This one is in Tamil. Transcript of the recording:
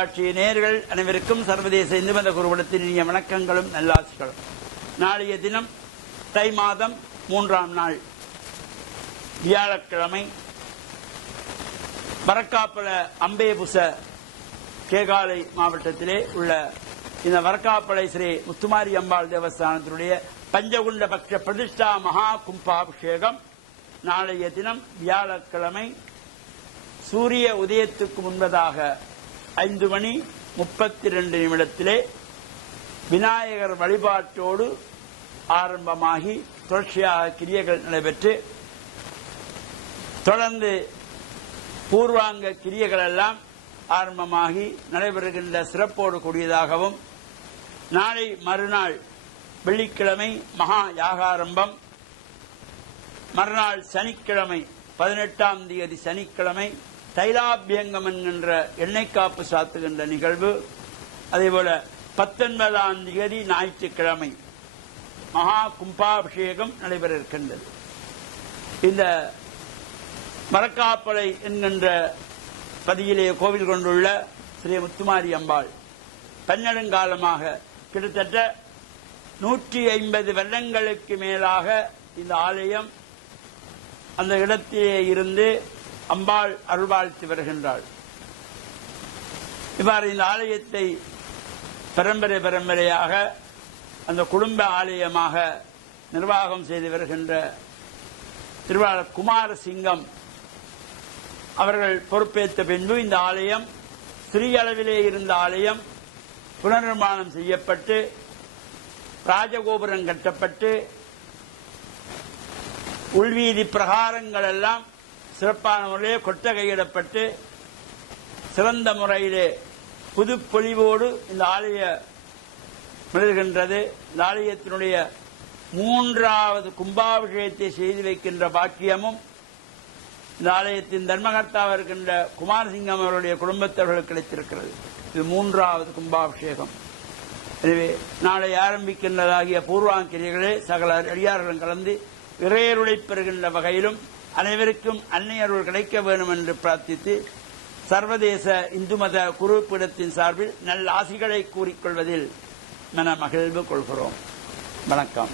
ஆட்சி நேயர்கள் அனைவருக்கும் சர்வதேச இந்து மத குருகுலத்தின் இனிய வணக்கங்களும் நல்லாசிகளும். நாளைய தினம் தை மாதம் 3ஆம் நாள் வியாழக்கிழமை வரக்காப்பள அம்பேபுச கேகாலை மாவட்டத்திலே உள்ள இந்த வரக்காப்பளை ஸ்ரீ முத்துமாரி அம்பாள் தேவஸ்தானத்தினுடைய பஞ்சகுண்ட பக்ஷ பிரதிஷ்டா மகா கும்பாபிஷேகம் நாளைய தினம் வியாழக்கிழமை சூரிய உதயத்துக்கு முன்பதாக 5:32 விநாயகர் வழிபாட்டோடு ஆரம்பமாகி தொடர்ச்சியாக கிரியைகள் நடைபெற்று தொடர்ந்து பூர்வாங்க கிரியைகள் எல்லாம் ஆரம்பமாகி நடைபெறுகின்ற சிறப்போடு கூடியதாகவும் நாளை மறுநாள் வெள்ளிக்கிழமை மகா யாகாரம்பம், மறுநாள் சனிக்கிழமை 18ஆம் தேதி சனிக்கிழமை தைலாபியங்கம் என்கின்ற எண்ணெய் காப்பு சாத்துகின்ற நிகழ்வு, அதேபோல 19ஆம் தேதி ஞாயிற்றுக்கிழமை மகா கும்பாபிஷேகம் நடைபெற இருக்கின்றது. இந்த வரக்காப்பளை என்கின்ற பதியிலே கோவில் கொண்டுள்ள ஸ்ரீ முத்துமாரி அம்பாள் பன்னெடுங்காலமாக கிட்டத்தட்ட 150 வருடங்களுக்கு மேலாக இந்த ஆலயம் அந்த இடத்திலே இருந்து அம்பாள் அருள்வாழ்த்தி வருகின்றாள். இவ்வாறு இந்த ஆலயத்தை பரம்பரையாக அந்த குடும்ப ஆலயமாக நிர்வாகம் செய்து வருகின்ற திருவாளர் குமாரசிங்கம் அவர்கள் பொறுப்பேற்ற பின்பு இந்த ஆலயம் சிறிய அளவிலே இருந்த ஆலயம் புனர்நிர்மாணம் செய்யப்பட்டு ராஜகோபுரம் கட்டப்பட்டு உள்வீதி பிரகாரங்கள் எல்லாம் சிறப்பான முறையிலே கொட்டகையிடப்பட்டு சிறந்த முறையிலே புதுப்பொலிவோடு இந்த ஆலயம் மிளர்கின்றது. இந்த ஆலயத்தினுடைய 3வது கும்பாபிஷேகத்தை செய்து வைக்கின்ற பாக்கியமும் இந்த ஆலயத்தின் தர்மகர்த்தாவாக இருக்கின்ற குமாரசிங்கம் அவருடைய குடும்பத்தவர்களுக்கு கிடைத்திருக்கிறது. இது 3வது கும்பாபிஷேகம். எனவே நாளை ஆரம்பிக்கின்றதாகிய பூர்வாங்கிரிகளே சகல அடியார்களும் கலந்து இறையருளை பெறுகின்ற வகையிலும் அனைவருக்கும் அன்னையருள் கிடைக்க வேண்டும் என்று பிரார்த்தித்து சர்வதேச இந்து மத குரு பீடத்தின் சார்பில் நல்ல ஆசிகளை கூறிக்கொள்வதில் மன மகிழ்வு கொள்கிறோம். வணக்கம்.